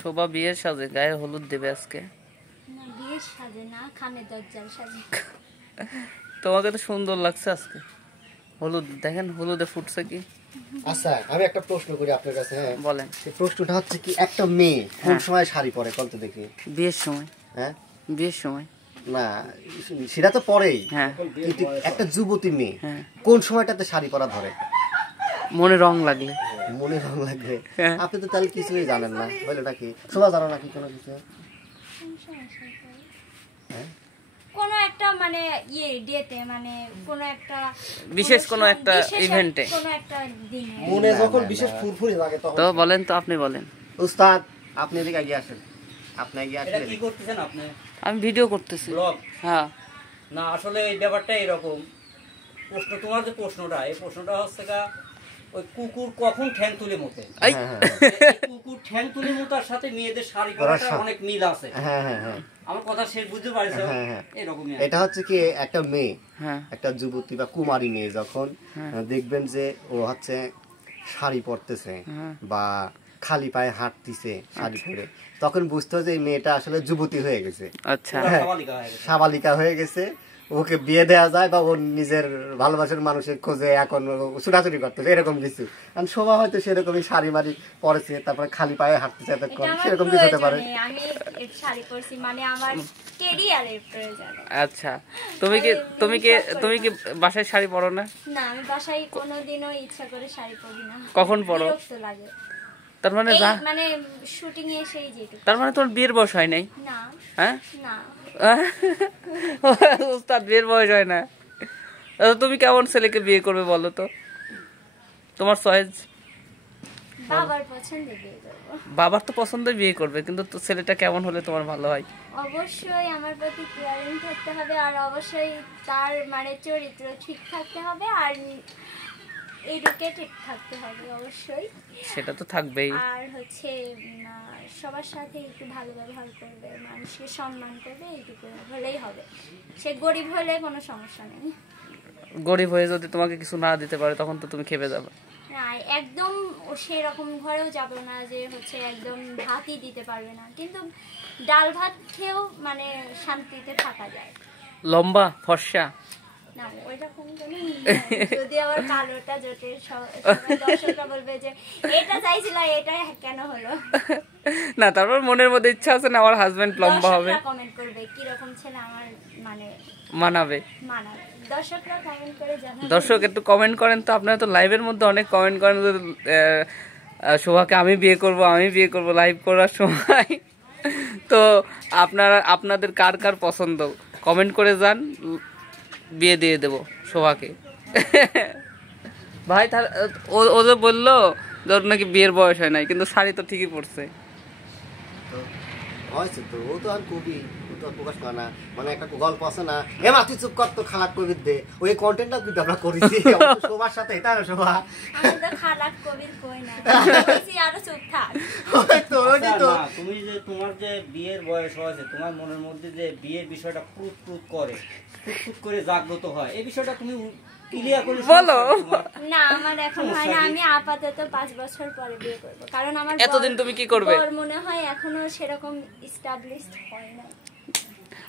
শোভা বিয়ের সাজে গায়ে হলুদ দেবে আজকে। না বিয়ের সাজে না, খামে দরজার সাজে। তোমাকে তো সুন্দর লাগছে আজকে। হলুদ দেখেন, হলুদে ফুটছে কি। আচ্ছা আমি একটা প্রশ্ন করি আপনার কাছে। হ্যাঁ বলেন। সেই প্রশ্নটা হচ্ছে কি, একটা মেয়ে কোন সময় শাড়ি পরে বলতে দেখি? বিয়ের সময়। হ্যাঁ বিয়ের সময় না, সেটা তো পরেই। হ্যাঁ কিন্তু একটা যুবতী মেয়ে কোন সময়টাতে শাড়ি পরা ধরে? মনে রং লাগলে। মনে রং লাগবে? আপনি তো তাহলে কিছুই জানেন না, বলে নাকি শোভা জানো নাকি কোনো কিছু? কোন একটা মানে ডেতে, মানে কোন একটা বিশেষ কোন একটা ইভেন্টে, কোন একটা দিনে মনে যখন বিশেষ ফুরফুরি লাগে তখন। তো বলেন, তো আপনি বলেন। উস্তাদ আপনি এদিকে এগিয়ে আসেন। আপনি এগিয়ে আসেন। এটা কি করতেছেন আপনি? আমি ভিডিও করতেছি। ব্লগ? হ্যাঁ। না আসলে এই ব্যাপারটা এরকম। প্রশ্ন, তোমার যে প্রশ্নটা, এই প্রশ্নটা হচ্ছে গা ওই কুকুর কখন ঠ্যাং তুলে মোতে। কুকুর ঠ্যাং তুলে মোতার সাথে মেয়েদের শাড়ি পরাটা অনেক মিল আছে। হ্যাঁ হ্যাঁ হ্যাঁ আমার কথা শেষ বুঝতে পারছো? এরকমই। এটা হচ্ছে কি, একটা মেয়ে, একটা যুবতী বা কুমারী মেয়ে যখন দেখবেন যে ও হচ্ছে শাড়ি পরতেছে বা খালি পায়ে হাঁটতেছে শাড়ি পরে, তখন বুঝতে হবে যে এই মেয়েটা আসলে যুবতী হয়ে গেছে। আচ্ছা, সাবালিকা হয়ে গেছে। ওকে বিয়ে দেওয়া যায় বা ওর নিজের ভালোবাসার মানুষের খোঁজে এখন ছুটাছুটি করতেছে, এরকম কিছু। কারণ শোভা হয়তো সেরকমই শাড়ি মারি পরেছে, তারপরে খালি পায়ে হাঁটতেছে, সেরকম কিছু হতে পারে। আমি শাড়ি পরছি মানে আমার ক্যারিয়ারের প্রয়োজন। আচ্ছা, তুমি কি বাসায় শাড়ি পরো না? না, আমি বাসায় কোনোদিনও ইচ্ছা করে শাড়ি পরি না। কখন পরো? বিরক্ত লাগে। তার মানে মানে শুটিং এ সেই যেটুকু। তার মানে তোমার বিয়ের বয়স হয় নাই? না। হ্যাঁ না। উস্তাদ বিয়ের বয়স হয় না। তুমি কেমন ছেলেকে বিয়ে করবে বলো তো? তোমার চয়েস? বাবার পছন্দে বিয়ে করব। বাবার তো পছন্দে বিয়ে করবে, কিন্তু তো ছেলেটা কেমন হলে তোমার ভালো হয়? অবশ্যই আমার প্রতি কেয়ারিং থাকতে হবে, আর অবশ্যই তার মানে চরিত্র ঠিক থাকতে হবে, আর এডুকেটেড থাকতে হবে অবশ্যই। সেটা তো থাকবেই। আর হচ্ছে সবার সাথে একটু ভালো ব্যবহার করবে, মানুষকে সম্মান করবে, এইটুকু হলেই হবে। সে গরিব হলে কোনো সমস্যা নেই। গরিব হয়ে যদি তোমাকে কিছু না দিতে পারে তখন তো তুমি খেপে যাবে। না, একদম সেরকম ঘরেও যাবে না যে হচ্ছে একদম ভাতই দিতে পারবে না, কিন্তু ডাল ভাত খেয়েও মানে শান্তিতে থাকা যায়। লম্বা ফর্সা? না ওইরকম যদি আবার কালোটা জোটে, দর্শকরা বলবে যে এটা চাইছিল, এটা কেন হলো না। তারপর মনের মধ্যে ইচ্ছা আছে না আমার হাজবেন্ড লম্বা হবে। কমেন্ট করবে কি রকম ছেলে আমার মানে মানাবে। দর্শকরা কমেন্ট করে জানাবে। দর্শক একটু কমেন্ট করেন তো। আপনারা তো লাইভের মধ্যে অনেক কমেন্ট করেন শোভাকে আমি বিয়ে করব লাইভ করার সময়। তো আপনাদের কার কার পছন্দ কমেন্ট করে যান, বিয়ে দিয়ে দেব শোভাকে। ভাই ও যে বললো তোর নাকি বিয়ের বয়স হয় নাই, কিন্তু শাড়ি তো ঠিকই পড়ছে। হয়েছে তো, ও তো আর কবি, ও তো প্রকাশ করে না। মানে একটা গল্প আছে না, হে মা তুই চুপ কর তো খালাক কবির দে, ওই কন্টেন্টটা কিন্তু আমরা করেছি শোভার সাথে। এটা না শোভা, আমি তো খালাক কবির কই না, বলছি আরো চুপ থাক। তুমি যে তোমার যে বিয়ের বয়স হয়েছে, তোমার মনের মধ্যে যে বিয়ের বিষয়টা ফুট করে জাগ্রত হয়, এই বিষয়টা তুমি ক্লিয়ার করে বলো। না আমার এখন হয় না, আমি আপাতত 5 বছর পরে বিয়ে করব, কারণ আমার এতদিন তুমি কি করবে? ওর মনে হয় এখনো সেরকম এস্টাবলিশড হয় না।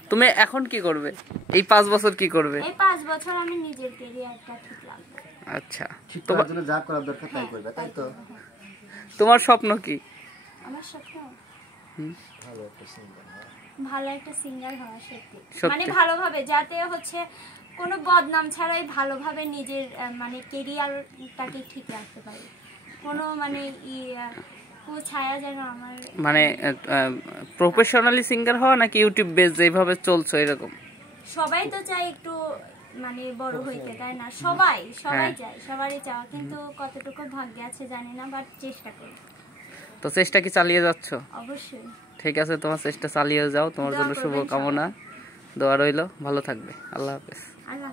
তুমি এখন কি করবে? এই 5 বছর কি করবে? এই 5 বছর আমি নিজের ক্যারিয়ারটা ঠিক রাখবো। আচ্ছা, তোমার জন্য যা করার দরকার তাই করবে, তাই তো? তোমার স্বপ্ন কি? আমার স্বপ্ন ভালো একটা সিঙ্গার হওয়া। সত্যি মানে ভালোভাবে, যাতে হচ্ছে কোনো বদনাম ছাড়াই ভালোভাবে নিজের মানে ক্যারিয়ারটাকে ঠিক রাখতে পারি। কোনো মানে ছায়া যেন আমার মানে প্রফেশনালি সিঙ্গার হওয়া নাকি ইউটিউব বেস যেভাবে চলছে এরকম? সবাই তো চায় একটু মানে বড় হইতে, তাই না? সবাই চায়, সবারই চাওয়া, কিন্তু কতটুকু ভাগ্যে আছে জানি না, বাট চেষ্টা করি। তো চেষ্টা কি চালিয়ে যাচ্ছ? অবশ্যই। ঠিক আছে, তোমার চেষ্টা চালিয়ে যাও। তোমার জন্য শুভকামনা, দোয়া রইল। ভালো থাকবে। আল্লাহ হাফেজ। আল্লাহ।